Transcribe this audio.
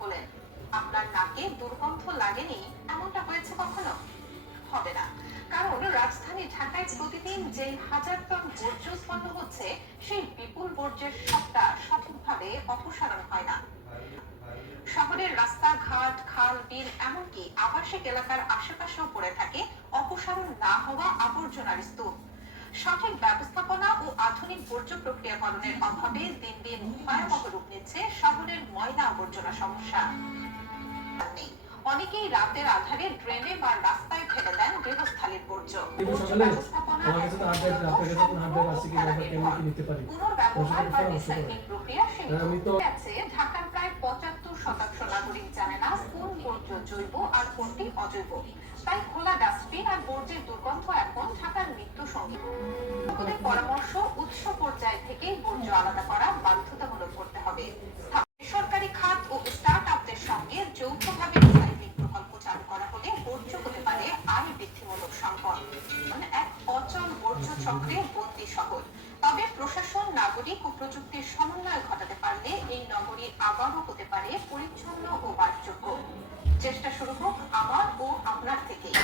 হলেন। আপনার নাকে দুর্গন্ধ লাগেনি এমনটা হয়েছে কখনো? হবে না, কারণ রাজধানী ঢাকায় প্রতিদিন যে হাজার টন বর্জ্য উৎপন্ন হচ্ছে, সেই বিপুল বর্জ্যের সবটা সঠিকভাবে অপসারণ হয় না। শহরের রাস্তাঘাট, খাল, বিল, এমনকি আবাসিক এলাকার আশেপাশেও পড়ে থাকে অপসারণ না হওয়া আবর্জনার স্তূপ। সঠিক ব্যবস্থাপনা ও আধুনিক বর্জ্য প্রক্রিয়াকরণের অভাবে দিন দিন ভয়াবহ রূপ নিচ্ছে শহরের ময়লা আবর্জনা সমস্যা। অনেকেই রাতের আধারে ড্রেনে বা রাস্তায় ফেলে দেন গৃহস্থালির বর্জ্য। পুনর্ব্যবহার বা রিসাইক্লিং প্রক্রিয়া সীমিত আছে। ঢাকার প্রায় ৭৫% নাগরিক জানে না কোন বর্জ্য জৈব আর কোনটি অজৈব। তাই খোলা ডাস্টবিন আর বর্জ্যের দুর্গন্ধ এখন ঢাকার মৃত্যু সঙ্গী। পরামর্শ, উৎস পর্যায় থেকে বর্জ্য আলাদা করা বাধ্যতামূলক করতে হবে। বেসরকারি খাত ও স্টার্ট আপদের সঙ্গে যৌথভাবে রিসাইক্লিং প্রকল্প চালু করা হলে বর্জ্য হতে পারে আয় বৃদ্ধিমূলক সম্পদ, এক অচল বর্জ্য চক্রে বন্দী শহর। তবে প্রশাসন, নাগরিক ও প্রযুক্তির সমন্বয় ঘটাতে পারলে এই নগরী আবারও হতে পারে পরিচ্ছন্ন ও বাসযোগ্য। চেষ্টা শুরু হোক আমার ও আপনার থেকেই।